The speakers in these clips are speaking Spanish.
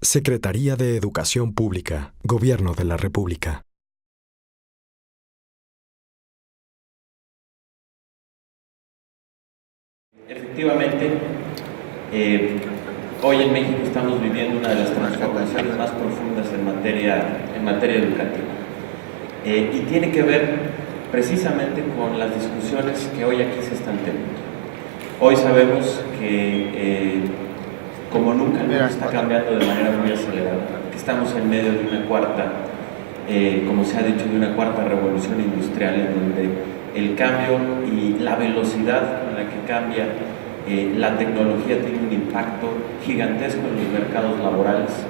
Secretaría de Educación Pública, Gobierno de la República. Efectivamente, hoy en México estamos viviendo una de las transformaciones más profundas en materia educativa. Y tiene que ver precisamente con las discusiones que hoy aquí se están teniendo. Hoy sabemos que como nunca el mundo está cambiando de manera muy acelerada, que estamos en medio de una cuarta, como se ha dicho, de una cuarta revolución industrial, en donde el cambio y la velocidad con la que cambia la tecnología tiene un impacto gigantesco en los mercados laborales.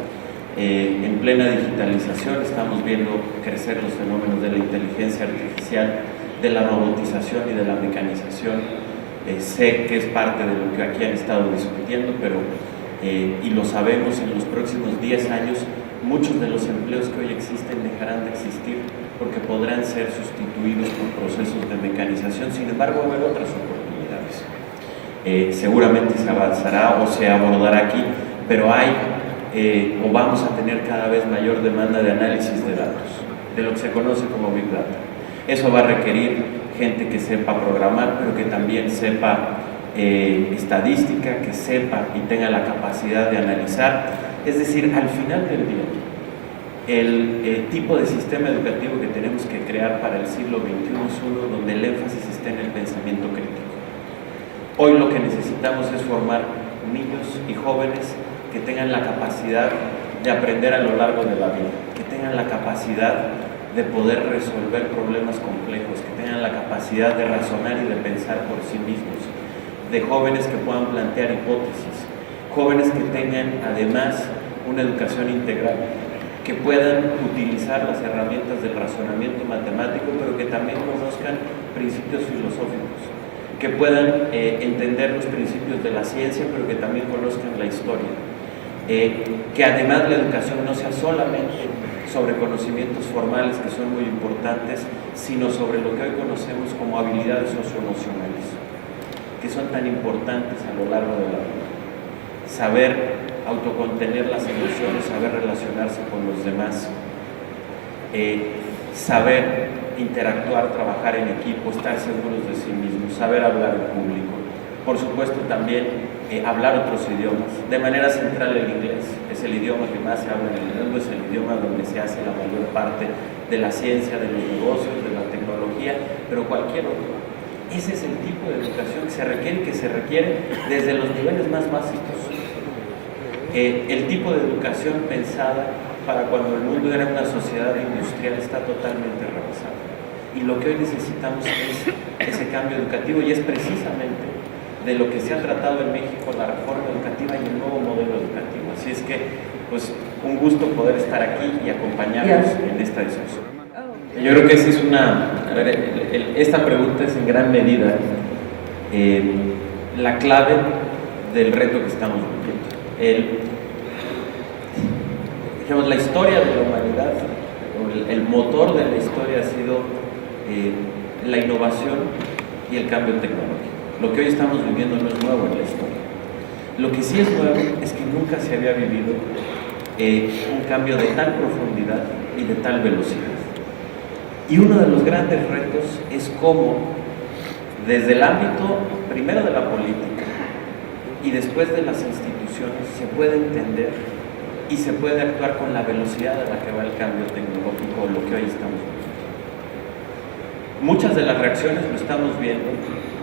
En plena digitalización estamos viendo crecer los fenómenos de la inteligencia artificial, de la robotización y de la mecanización. Sé que es parte de lo que aquí han estado discutiendo, pero y lo sabemos, en los próximos 10 años muchos de los empleos que hoy existen dejarán de existir porque podrán ser sustituidos por procesos de mecanización. Sin embargo, va a haber otras oportunidades. Seguramente se avanzará o se abordará aquí, pero hay o vamos a tener cada vez mayor demanda de análisis de datos, de lo que se conoce como Big Data. Eso va a requerir gente que sepa programar, pero que también sepa estadística, que sepa y tenga la capacidad de analizar. Es decir, al final del día, el tipo de sistema educativo que tenemos que crear para el siglo XXI es uno donde el énfasis está en el pensamiento crítico. Hoy lo que necesitamos es formar niños y jóvenes que tengan la capacidad de aprender a lo largo de la vida, que tengan la capacidad de poder resolver problemas complejos, que tengan la capacidad de razonar y de pensar por sí mismos, de jóvenes que puedan plantear hipótesis, jóvenes que tengan además una educación integral, que puedan utilizar las herramientas del razonamiento matemático, pero que también conozcan principios filosóficos, que puedan entender los principios de la ciencia, pero que también conozcan la historia. Que además la educación no sea solamente sobre conocimientos formales, que son muy importantes, sino sobre lo que hoy conocemos como habilidades socioemocionales, que son tan importantes a lo largo de la vida. Saber autocontener las emociones, saber relacionarse con los demás, saber interactuar, trabajar en equipo, estar seguros de sí mismos, saber hablar en público. Por supuesto también hablar otros idiomas. De manera central el inglés es el idioma que más se habla en el mundo, es el idioma donde se hace la mayor parte de la ciencia, de los negocios, de la tecnología, pero cualquier otro. Ese es el tipo de educación que se requiere desde los niveles más básicos. El tipo de educación pensada para cuando el mundo era una sociedad industrial está totalmente rebasado. Y lo que hoy necesitamos es ese cambio educativo, y es precisamente de lo que se ha tratado en México, la reforma educativa y el nuevo modelo educativo. Así es que, pues, un gusto poder estar aquí y acompañarnos en esta discusión. Yo creo que esa es esta pregunta es en gran medida la clave del reto que estamos viviendo. Digamos, la historia de la humanidad, el motor de la historia ha sido la innovación y el cambio tecnológico. Lo que hoy estamos viviendo no es nuevo en la historia. Lo que sí es nuevo es que nunca se había vivido un cambio de tal profundidad y de tal velocidad. Y uno de los grandes retos es cómo, desde el ámbito primero de la política y después de las instituciones, se puede entender y se puede actuar con la velocidad a la que va el cambio tecnológico, lo que hoy estamos viendo. Muchas de las reacciones lo estamos viendo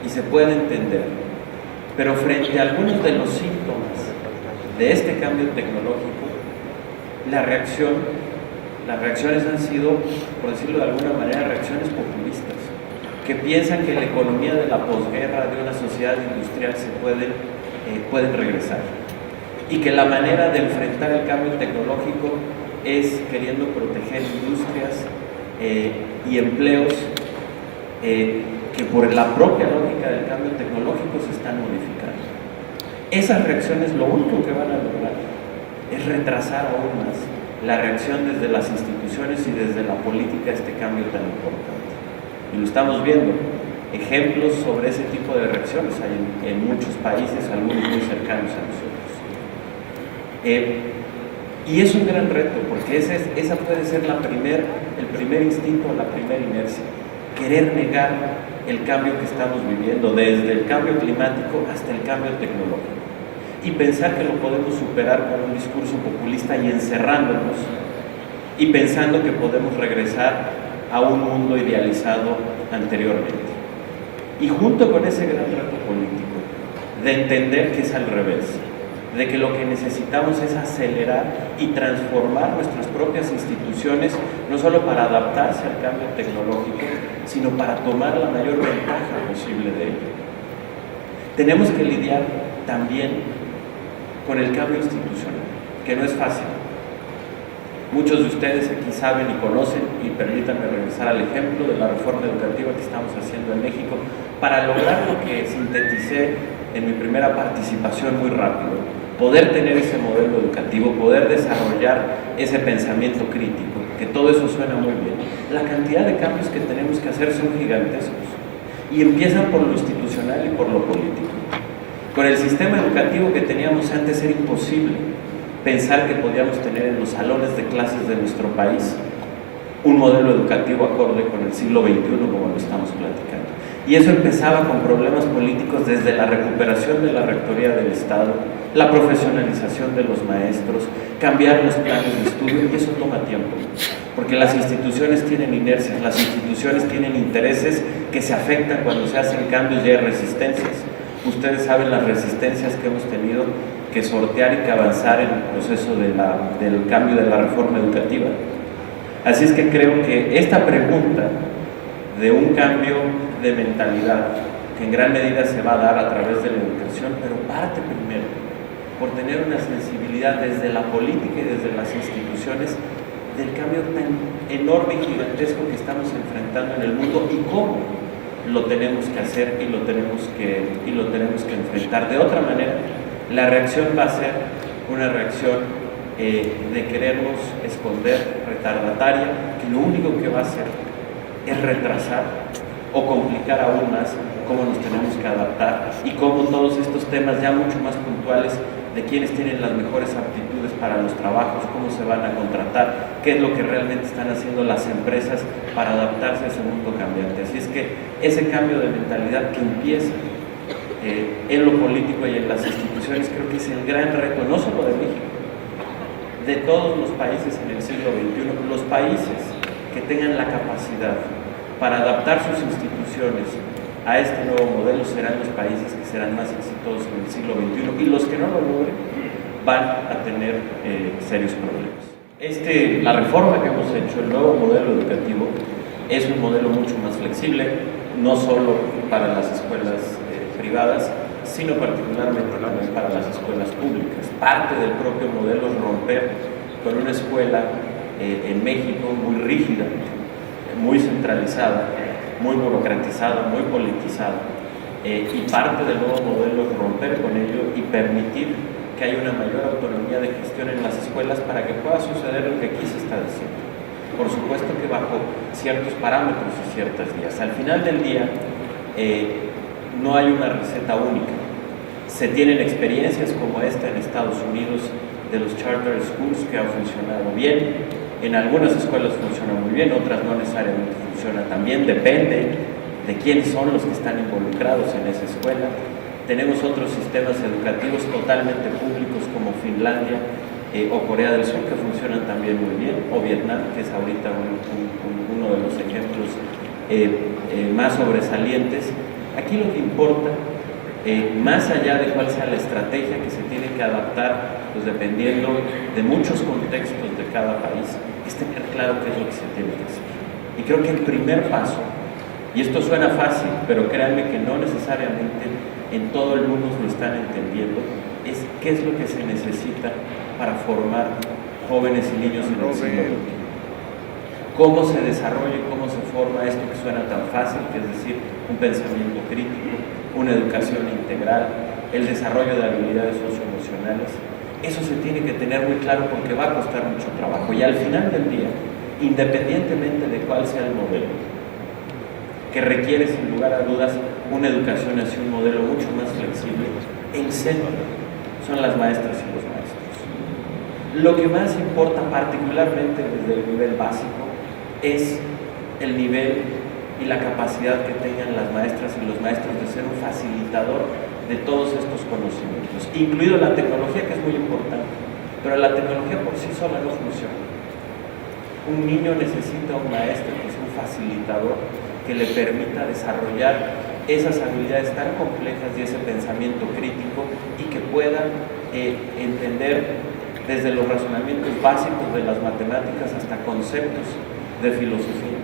y se puede entender, pero frente a algunos de los síntomas de este cambio tecnológico, las reacciones han sido, por decirlo de alguna manera, reacciones populistas, que piensan que la economía de la posguerra de una sociedad industrial se pueden regresar, y que la manera de enfrentar el cambio tecnológico es queriendo proteger industrias y empleos que por la propia lógica del cambio tecnológico se están modificando. Esas reacciones lo único que van a lograr es retrasar aún más la reacción desde las instituciones y desde la política a este cambio tan importante. Y lo estamos viendo. Ejemplos sobre ese tipo de reacciones hay en muchos países, algunos muy cercanos a nosotros. Y es un gran reto, porque esa puede ser el primer instinto, la primera inercia, querer negar el cambio que estamos viviendo, desde el cambio climático hasta el cambio tecnológico, y pensar que lo podemos superar con un discurso populista y encerrándonos, y pensando que podemos regresar a un mundo idealizado anteriormente. Y junto con ese gran reto político, de entender que es al revés, de que lo que necesitamos es acelerar y transformar nuestras propias instituciones, no solo para adaptarse al cambio tecnológico, sino para tomar la mayor ventaja posible de ello. Tenemos que lidiar también con el cambio institucional, que no es fácil. Muchos de ustedes aquí saben y conocen, y permítanme regresar al ejemplo de la reforma educativa que estamos haciendo en México, para lograr lo que sinteticé en mi primera participación muy rápido, poder tener ese modelo educativo, poder desarrollar ese pensamiento crítico, que todo eso suena muy bien. La cantidad de cambios que tenemos que hacer son gigantescos y empiezan por lo institucional y por lo político. Con el sistema educativo que teníamos antes era imposible pensar que podíamos tener en los salones de clases de nuestro país un modelo educativo acorde con el siglo XXI como lo estamos platicando. Y eso empezaba con problemas políticos desde la recuperación de la Rectoría del Estado, la profesionalización de los maestros, cambiar los planes de estudio, y eso toma tiempo, porque las instituciones tienen inercias, las instituciones tienen intereses que se afectan cuando se hacen cambios y hay resistencias. Ustedes saben las resistencias que hemos tenido que sortear y que avanzar en el proceso del cambio de la reforma educativa. Así es que creo que esta pregunta de un cambio de mentalidad, que en gran medida se va a dar a través de la educación, pero parte primero por tener una sensibilidad desde la política y desde las instituciones del cambio tan enorme y gigantesco que estamos enfrentando en el mundo y cómo lo tenemos que hacer y lo tenemos que enfrentar. De otra manera, la reacción va a ser una reacción de querernos esconder, retardataria, que lo único que va a hacer es retrasar o complicar aún más cómo nos tenemos que adaptar y cómo todos estos temas ya mucho más puntuales de quiénes tienen las mejores aptitudes para los trabajos, cómo se van a contratar, qué es lo que realmente están haciendo las empresas para adaptarse a ese mundo cambiante. Así es que ese cambio de mentalidad que empieza en lo político y en las instituciones creo que es el gran reto, no solo de México, de todos los países en el siglo XXI, los países que tengan la capacidad para adaptar sus instituciones a este nuevo modelo serán los países que serán más exitosos en el siglo XXI, y los que no lo logren van a tener serios problemas. La reforma que hemos hecho, el nuevo modelo educativo, es un modelo mucho más flexible, no solo para las escuelas privadas, sino particularmente también para las escuelas públicas. Parte del propio modelo es romper con una escuela en México muy rígida, muy centralizada, muy burocratizada, muy politizada, y parte del nuevo modelo es romper con ello y permitir que haya una mayor autonomía de gestión en las escuelas para que pueda suceder lo que aquí se está diciendo. Por supuesto que bajo ciertos parámetros y ciertas guías. Al final del día, no hay una receta única. Se tienen experiencias como esta en Estados Unidos de los charter schools que han funcionado bien. En algunas escuelas funciona muy bien, otras no necesariamente funcionan tan bien, depende de quiénes son los que están involucrados en esa escuela. Tenemos otros sistemas educativos totalmente públicos como Finlandia o Corea del Sur que funcionan también muy bien, o Vietnam, que es ahorita uno de los ejemplos más sobresalientes. Aquí lo que importa, más allá de cuál sea la estrategia que se tiene que adaptar, pues dependiendo de muchos contextos de cada país, es tener claro qué es lo que se tiene que hacer. Y creo que el primer paso, y esto suena fácil, pero créanme que no necesariamente en todo el mundo lo están entendiendo, es qué es lo que se necesita para formar jóvenes y niños en el siglo XXI. Cómo se desarrolla y cómo se forma esto que suena tan fácil, que es decir, un pensamiento crítico, una educación integral, el desarrollo de habilidades socioemocionales. Eso se tiene que tener muy claro porque va a costar mucho trabajo. Y al final del día, independientemente de cuál sea el modelo, que requiere sin lugar a dudas una educación hacia un modelo mucho más flexible, el centro son las maestras y los maestros. Lo que más importa particularmente desde el nivel básico es el nivel y la capacidad que tengan las maestras y los maestros de ser un facilitador de todos estos conocimientos, incluido la tecnología, que es muy importante, pero la tecnología por sí sola no funciona. Un niño necesita un maestro que es un facilitador que le permita desarrollar esas habilidades tan complejas y ese pensamiento crítico y que pueda entender desde los razonamientos básicos de las matemáticas hasta conceptos de filosofía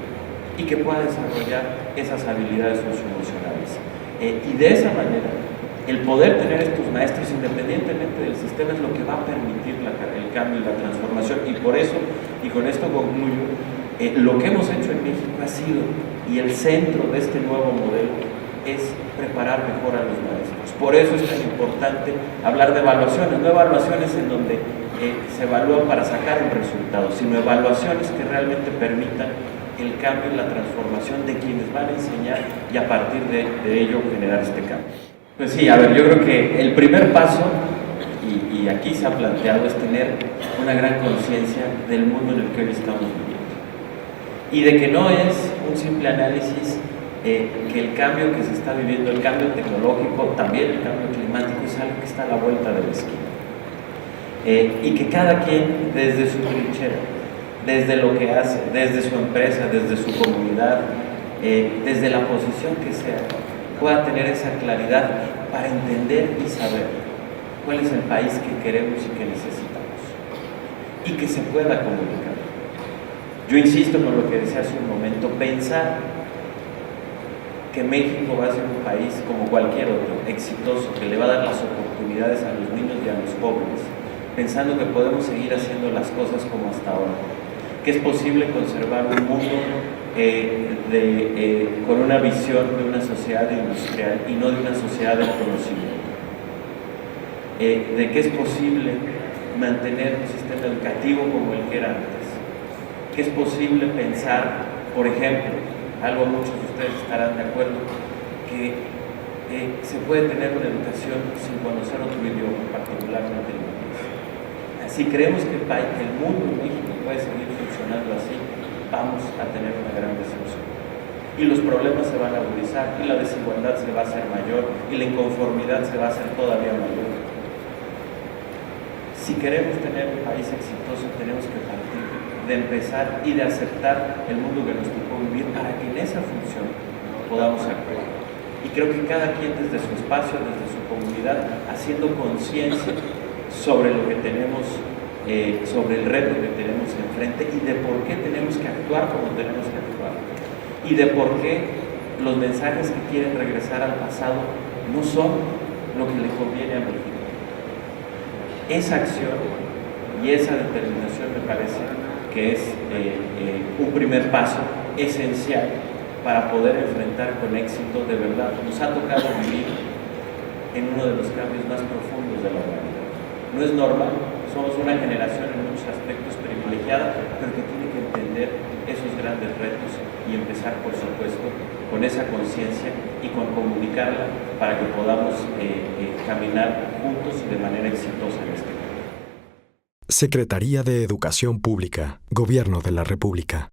y que pueda desarrollar esas habilidades socioemocionales. Y de esa manera, el poder tener estos maestros independientemente del sistema es lo que va a permitir el cambio y la transformación. Y por eso, y con esto concluyo, lo que hemos hecho en México ha sido, y el centro de este nuevo modelo, es preparar mejor a los maestros. Por eso es tan importante hablar de evaluaciones, no evaluaciones en donde se evalúa para sacar un resultado, sino evaluaciones que realmente permitan el cambio y la transformación de quienes van a enseñar y a partir de ello generar este cambio. Pues sí, a ver, yo creo que el primer paso, y aquí se ha planteado, es tener una gran conciencia del mundo en el que hoy estamos viviendo. Y de que no es un simple análisis, que el cambio que se está viviendo, el cambio tecnológico, también el cambio climático, es algo que está a la vuelta de la esquina. Y que cada quien, desde su trinchera, desde lo que hace, desde su empresa, desde su comunidad, desde la posición que sea, pueda tener esa claridad para entender y saber cuál es el país que queremos y que necesitamos y que se pueda comunicar. Yo insisto con lo que decía hace un momento, pensar que México va a ser un país como cualquier otro, exitoso, que le va a dar las oportunidades a los niños y a los jóvenes, pensando que podemos seguir haciendo las cosas como hasta ahora, que es posible conservar un mundo con una visión de una sociedad industrial y no de una sociedad del conocimiento, de que es posible mantener un sistema educativo como el que era antes, que es posible pensar, por ejemplo, algo muchos de ustedes estarán de acuerdo, que se puede tener una educación sin conocer otro idioma, particularmente el inglés. Si creemos que el mundo en México puede seguir funcionando así, vamos a tener una gran decepción. Y los problemas se van a agudizar, y la desigualdad se va a hacer mayor, y la inconformidad se va a hacer todavía mayor. Si queremos tener un país exitoso, tenemos que partir de empezar y de aceptar el mundo que nos tocó vivir para que en esa función podamos actuar. Y creo que cada quien desde su espacio, desde su comunidad, haciendo conciencia sobre lo que tenemos, sobre el reto que tenemos enfrente y de por qué tenemos que actuar como tenemos que actuar. Y de por qué los mensajes que quieren regresar al pasado no son lo que le conviene a México. Esa acción y esa determinación me parece que es un primer paso esencial para poder enfrentar con éxito de verdad. Nos ha tocado vivir en uno de los cambios más profundos de la humanidad. No es normal, somos una generación en muchos aspectos privilegiada, pero que tiene que entender esos grandes retos y empezar, por supuesto, con esa conciencia y con comunicarla para que podamos caminar juntos y de manera exitosa en este camino. Secretaría de Educación Pública, Gobierno de la República.